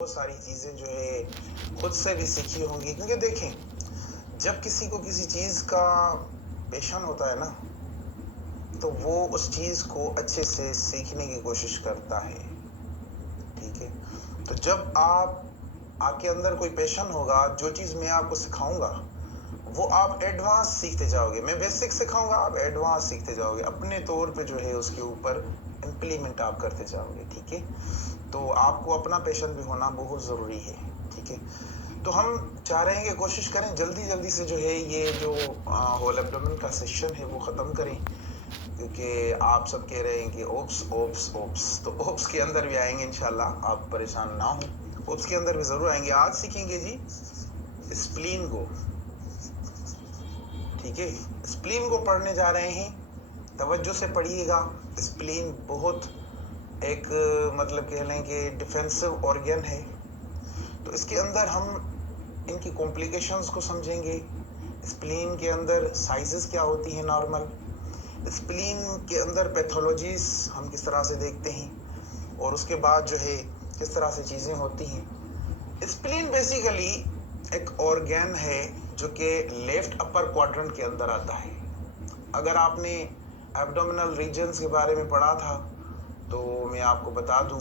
बहुत सारी चीज़ें जो है खुद से भी सीखी होंगी, क्योंकि देखें, जब किसी को किसी चीज़ का पैशन होता है ना, तो वो उस चीज़ को अच्छे से सीखने की कोशिश करता है। ठीक है, तो जब आप आपके अंदर कोई पैशन होगा, जो चीज़ मैं आपको सिखाऊंगा वो आप एडवांस सीखते जाओगे। मैं बेसिक सिखाऊंगा, आप एडवांस सीखते जाओगे, अपने तौर पे जो है उसके ऊपर इम्प्लीमेंट आप करते जाओगे। ठीक है, तो आपको अपना पैशन भी होना बहुत ज़रूरी है। ठीक है, तो हम चाह रहे हैं कि कोशिश करें जल्दी जल्दी से जो है ये जो होल एब्डोमेन का सेशन है वो ख़त्म करें, क्योंकि आप सब कह रहे हैं कि ओप्स ओप्स ओप्स, तो ओप्स के अंदर भी आएंगे इंशाल्लाह, आप परेशान ना हो, ओप्स के अंदर भी ज़रूर आएंगे। आज सीखेंगे जी स्प्लीन को। ठीक है, स्प्लीन को पढ़ने जा रहे हैं, तवज्जो से पढ़िएगा। स्प्लीन बहुत एक मतलब कह लें कि डिफेंसिव ऑर्गन है, तो इसके अंदर हम इनकी कॉम्प्लिकेशंस को समझेंगे। स्प्लीन के अंदर साइजेस क्या होती हैं नॉर्मल, स्प्लीन के अंदर पैथोलॉजीज हम किस तरह से देखते हैं, और उसके बाद जो है किस तरह से चीज़ें होती हैं। स्प्लीन बेसिकली एक ऑर्गन है जो कि लेफ्ट अपर क्वाड्रेंट के अंदर आता है। अगर आपने एब्डोमिनल रीजन्स के बारे में पढ़ा था तो मैं आपको बता दूं,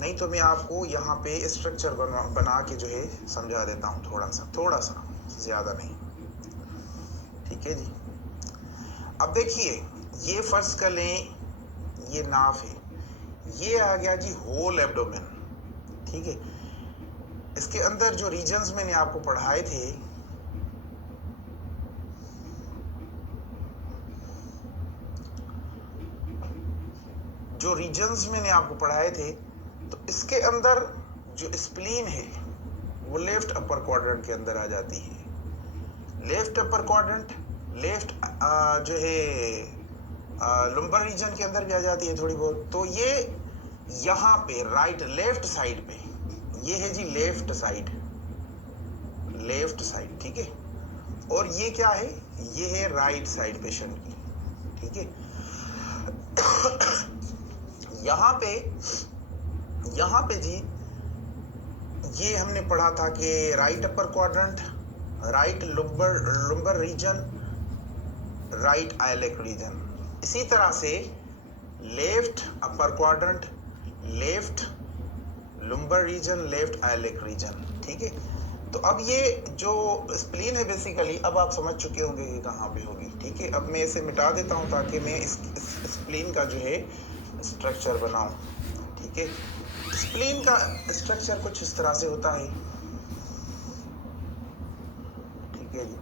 नहीं तो मैं आपको यहाँ पे स्ट्रक्चर बना के जो है समझा देता हूँ, थोड़ा सा ज़्यादा नहीं। ठीक है जी, अब देखिए, ये फर्ज कर लें ये नाफ है, ये आ गया जी होल एब्डोमेन। ठीक है, इसके अंदर जो रीजन्स मैंने आपको पढ़ाए थे, जो रीजन्स मैंने आपको पढ़ाए थे, तो इसके अंदर जो स्प्लीन है वो लेफ्ट अपर क्वाड्रेंट के अंदर आ जाती है। लेफ्ट अपर क्वाड्रेंट, लेफ्ट जो है लंबर रीजन के अंदर भी आ जाती है थोड़ी बहुत। तो ये यहाँ पे राइट लेफ्ट साइड पे, ये है जी लेफ्ट साइड, लेफ्ट साइड। ठीक है, और ये क्या है, ये है राइट साइड पेशेंट की। ठीक है, यहाँ पे जी ये हमने पढ़ा था कि right upper quadrant, right lumbar region, right iliac region. इसी तरह से left upper quadrant, left lumbar region, left iliac region. ठीक है, तो अब ये जो स्प्लीन है बेसिकली अब आप समझ चुके होंगे कि कहाँ पे होगी। ठीक है, अब मैं इसे मिटा देता हूँ ताकि मैं इस स्प्लीन का जो है स्ट्रक्चर बनाऊं। ठीक है, स्प्लीन का स्ट्रक्चर कुछ इस तरह से होता है। ठीक है जी,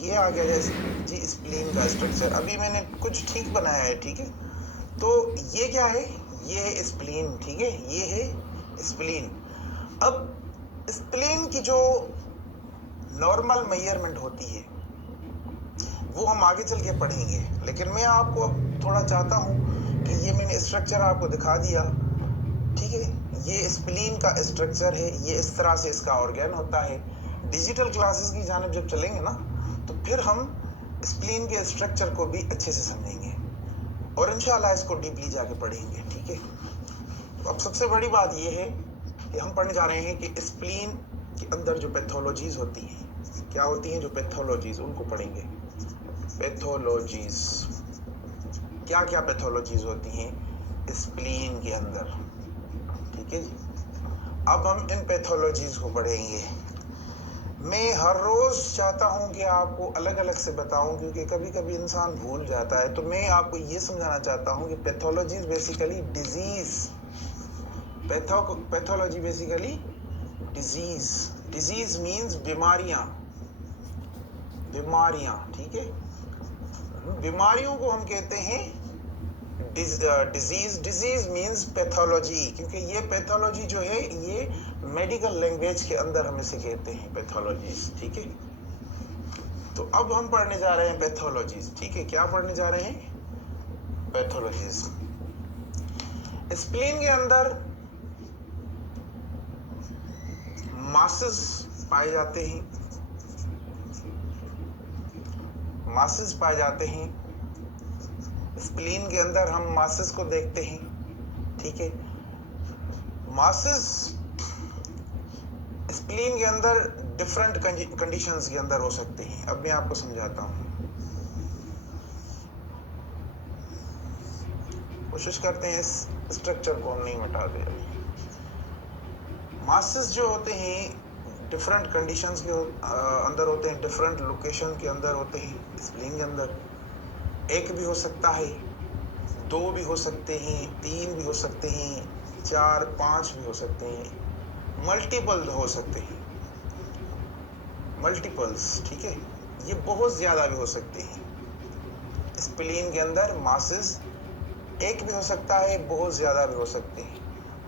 ये आ गया जी स्प्लीन का स्ट्रक्चर। अभी मैंने कुछ ठीक बनाया है। ठीक है, तो ये क्या है, ये है स्प्लीन। ठीक है, ये है स्प्लीन। अब स्प्लीन की जो नॉर्मल मेजरमेंट होती है वो हम आगे चल के पढ़ेंगे, लेकिन मैं आपको अब थोड़ा चाहता हूँ कि ये मैंने स्ट्रक्चर आपको दिखा दिया। ठीक है, ये स्प्लीन का स्ट्रक्चर है, ये इस तरह से इसका ऑर्गन होता है। डिजिटल क्लासेस की जानिब जब चलेंगे ना, तो फिर हम स्प्लीन के स्ट्रक्चर को भी अच्छे से समझेंगे और इंशाल्लाह इसको डीपली जाके पढ़ेंगे। ठीक है, तो अब सबसे बड़ी बात यह है कि हम पढ़ने जा रहे हैं कि स्प्लीन के अंदर जो पैथोलॉजीज होती हैं, क्या होती हैं जो पैथोलॉजीज, उनको पढ़ेंगे। पैथोलॉजीज, क्या क्या पैथोलॉजीज होती हैं स्प्लीन के अंदर। ठीक है जी, अब हम इन पैथोलॉजीज को पढ़ेंगे। मैं हर रोज़ चाहता हूं कि आपको अलग अलग से बताऊं, क्योंकि कभी कभी इंसान भूल जाता है। तो मैं आपको ये समझाना चाहता हूं कि pathologies basically disease, pathology basically disease, disease means बीमारियां, बीमारियां। ठीक है, बीमारियों को हम कहते हैं डिजीज। डिजीज मीन्स पैथोलॉजी, क्योंकि ये पैथोलॉजी जो है ये मेडिकल लैंग्वेज के अंदर हम इसे कहते हैं पैथोलॉजीज। ठीक है, तो अब हम पढ़ने जा रहे हैं पैथोलॉजीज। ठीक है, क्या पढ़ने जा रहे हैं, पैथोलॉजीज। स्प्लीन के अंदर मासेस पाए जाते हैं, मासेस पाए जाते हैं स्प्लीन के अंदर, हम मासेस को देखते हैं। ठीक है, मासेस स्प्लीन के अंदर डिफरेंट कंडीशंस के अंदर हो सकते हैं। अब मैं आपको समझाता हूँ, कोशिश करते हैं इस स्ट्रक्चर को हम नहीं मिटा दे। मासेस जो होते हैं डिफरेंट कंडीशंस के अंदर होते हैं, डिफरेंट लोकेशन के अंदर होते हैं। स्प्लीन के अंदर एक भी हो सकता है, दो भी हो सकते हैं, तीन भी हो सकते हैं, चार पांच भी हो सकते हैं, मल्टीपल हो सकते हैं, मल्टीपल्स, ठीक है। ये बहुत ज़्यादा भी हो सकते हैं। स्प्लीन के अंदर मासेस एक भी हो सकता है, बहुत ज़्यादा भी हो सकते हैं।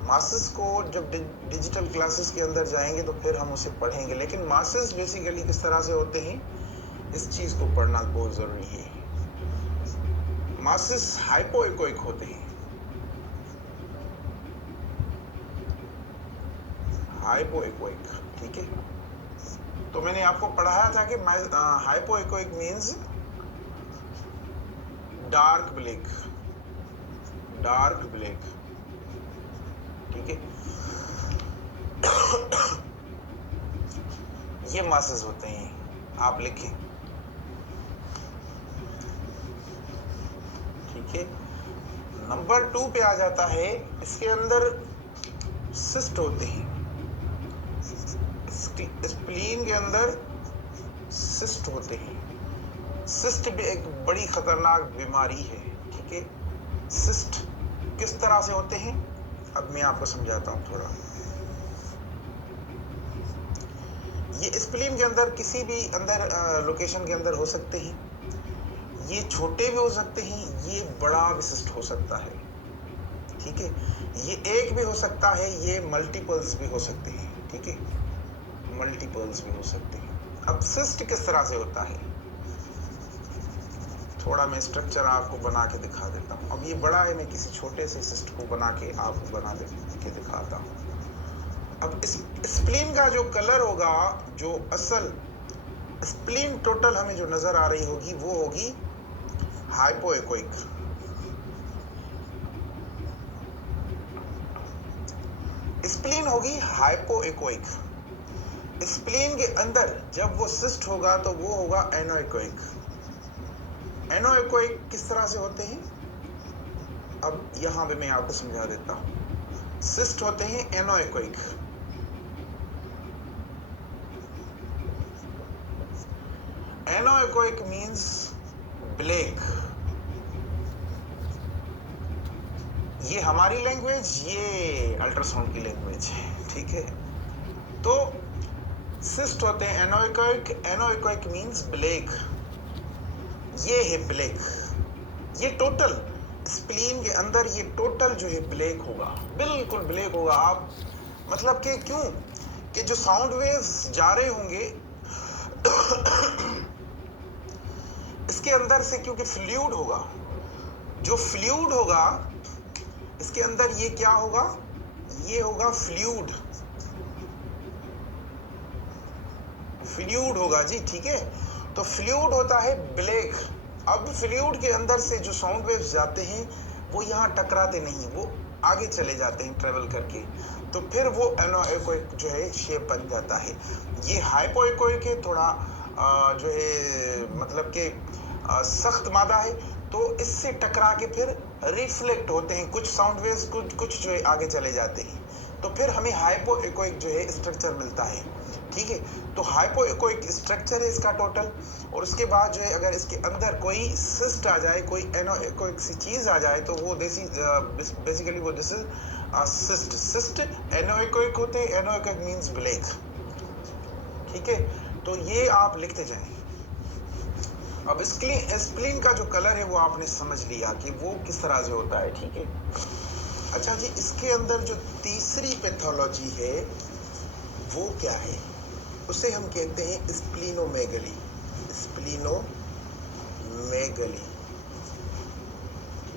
मासेस को जब डिजिटल क्लासेस के अंदर जाएंगे तो फिर हम उसे पढ़ेंगे, लेकिन मासेस बेसिकली किस तरह से होते हैं इस चीज़ को पढ़ना बहुत ज़रूरी है। मासेस हाइपोइकोइक होते हैं, हाइपोइकोइक, ठीक है। तो मैंने आपको पढ़ाया था कि hypoechoic means dark black, dark black, ठीक है। ये मासेस होते हैं, आप लिखें, ठीक है। नंबर 2 पे आ जाता है, इसके अंदर सिस्ट होते हैं। स्प्लीन के अंदर सिस्ट होते हैं। सिस्ट भी एक बड़ी खतरनाक बीमारी है, ठीक है। सिस्ट किस तरह से होते हैं अब मैं आपको समझाता हूँ थोड़ा। ये स्प्लीन के अंदर किसी भी अंदर लोकेशन के अंदर हो सकते हैं। ये छोटे भी हो सकते हैं, ये बड़ा भी सिस्ट हो सकता है, ठीक है। ये एक भी हो सकता है, ये मल्टीपल्स भी हो सकते हैं, ठीक है, मल्टीपल्स भी हो सकते हैं। अब सिस्ट किस तरह से होता है, थोड़ा मैं स्ट्रक्चर आपको बना के दिखा देता हूँ। अब ये बड़ा है, मैं किसी छोटे से सिस्ट को बना के आपको बना के दिखाता हूँ। अब इस स्प्लीन का जो कलर होगा, जो असल स्प्लीन टोटल हमें जो नजर आ रही होगी वो होगी हाइपोइकोइक। स्प्लीन होगी हाइपोइकोइक। स्प्लीन के अंदर जब वो सिस्ट होगा तो वो होगा एनोइकोइक। एनोइकोइक किस तरह से होते हैं अब यहां पे मैं आपको समझा देता हूं। सिस्ट होते हैं एनोइकोइक। एनोइकोइक मींस ब्लैक। ये हमारी लैंग्वेज, ये अल्ट्रासाउंड की लैंग्वेज है, ठीक है। तो सिस्ट होते हैं एनोइकोइक। एनोइकोइक मींस ब्लैक। ये है ब्लैक। ये टोटल स्प्लीन के अंदर ये टोटल जो है ब्लैक होगा, बिल्कुल ब्लैक होगा। आप मतलब कि क्यों कि जो साउंड वेव्स जा रहे होंगे इसके अंदर से, क्योंकि फ्लूइड होगा, जो फ्लूइड होगा इसके अंदर, ये क्या होगा, ये होगा फ्लूइड, फ्लूइड होगा जी, ठीक है। तो फ्लूइड होता है ब्लैक। अब फ्लूइड के अंदर से जो साउंड वेव्स जाते हैं वो यहाँ टकराते नहीं, वो आगे चले जाते हैं ट्रेवल करके, तो फिर वो एनोइकोइक जो है शेप बन जाता है। ये हाइपोइकोइक है, थोड़ा जो है मतलब कि सख्त मादा है, तो इससे टकरा के फिर रिफ्लेक्ट होते हैं कुछ साउंड वेव्स, कुछ जो है आगे चले जाते हैं, तो फिर हमें हाइपोइकोइक जो है स्ट्रक्चर मिलता है, ठीक है। तो हाइपोइकोइक स्ट्रक्चर है इसका टोटल। और उसके बाद जो है अगर इसके अंदर कोई सिस्ट आ जाए, कोई एनोइकोइक सी चीज आ जाए, तो वो बेसिकली वो दिस इज सिस्ट। सिस्ट एनोइकोइक होते हैं, एनोइकोइक मींस ब्लैक, ठीक है। तो ये आप लिखते जाएं। अब स्प्लीन का जो कलर है वो आपने समझ लिया कि वो किस तरह से होता है, ठीक है। अच्छा जी, इसके अंदर जो तीसरी पैथोलॉजी है वो क्या है, उसे हम कहते हैं स्प्लीनोमेगली। स्प्लीनोमेगली,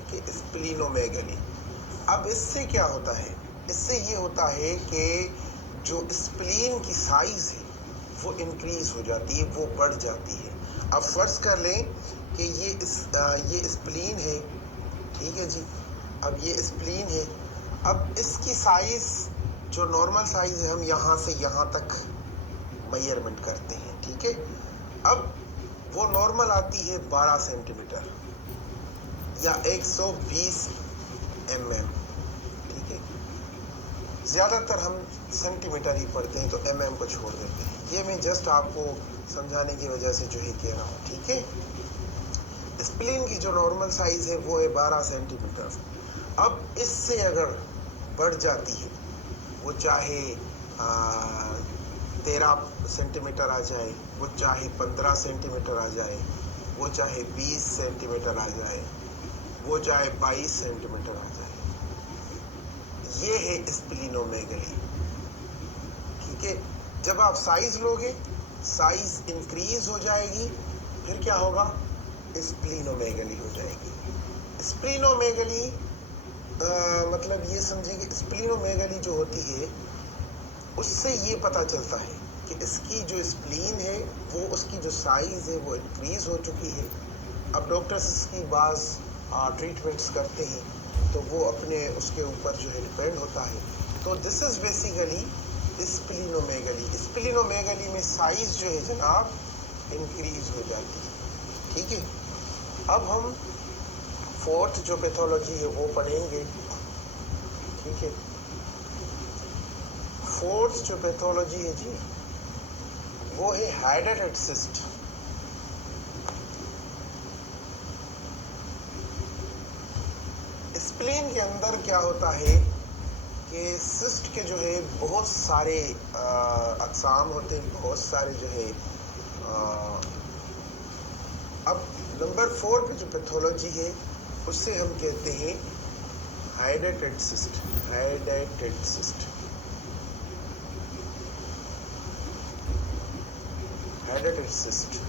ठीक है, स्प्लीनोमेगली। अब इससे क्या होता है, इससे ये होता है कि जो स्प्लीन की साइज है वो इंक्रीज हो जाती है, वो बढ़ जाती है। अब फर्ज कर लें कि ये स्प्लीन है, ठीक है जी। अब ये स्प्लीन है, अब इसकी साइज जो नॉर्मल साइज है हम यहाँ से यहाँ तक मेजरमेंट करते हैं, ठीक है। अब वो नॉर्मल आती है 12 सेंटीमीटर या 120 mm, ठीक है। ज़्यादातर हम सेंटीमीटर ही पढ़ते हैं तो mm को छोड़ देते हैं। ये मैं जस्ट आपको समझाने की वजह से जो है कह रहा हूँ, ठीक है। स्प्लीन की जो नॉर्मल साइज है वो है 12 सेंटीमीटर। अब इससे अगर बढ़ जाती है, वो चाहे 13 सेंटीमीटर आ जाए, वो चाहे 15 सेंटीमीटर आ जाए, वो चाहे 20 सेंटीमीटर आ जाए, वो चाहे 22 सेंटीमीटर आ जाए, ये है स्प्लीनोमेगली, ठीक है। जब आप साइज लोगे, साइज इंक्रीज हो जाएगी, फिर क्या होगा, स्प्लीनोमेगली हो जाएगी। स्प्लीनोमेगली मतलब ये समझिए कि स्प्लीनोमेगली जो होती है उससे ये पता चलता है कि इसकी जो स्प्लीन है वो उसकी जो साइज है वो इंक्रीज हो चुकी है। अब डॉक्टर्स इसकी बाज़ ट्रीटमेंट्स करते हैं तो वो अपने उसके ऊपर जो है डिपेंड होता है। तो दिस इज़ बेसिकली स्प्लीनोमेगली। स्प्लीनोमेगली में साइज जो है जनाब इंक्रीज हो जाती है, ठीक है। अब हम फोर्थ जो पैथोलॉजी है वो पढ़ेंगे, ठीक है। फोर्थ जो पैथोलॉजी है जी वो है हाइड्रेटेड सिस्ट। स्प्लीन के अंदर क्या होता है कि सिस्ट के जो है बहुत सारे अक़साम होते हैं, बहुत सारे जो है अब नंबर 4 पे जो पैथोलॉजी है उससे हम कहते हैं hydrated cyst. Hydrated cyst, hydrated cyst.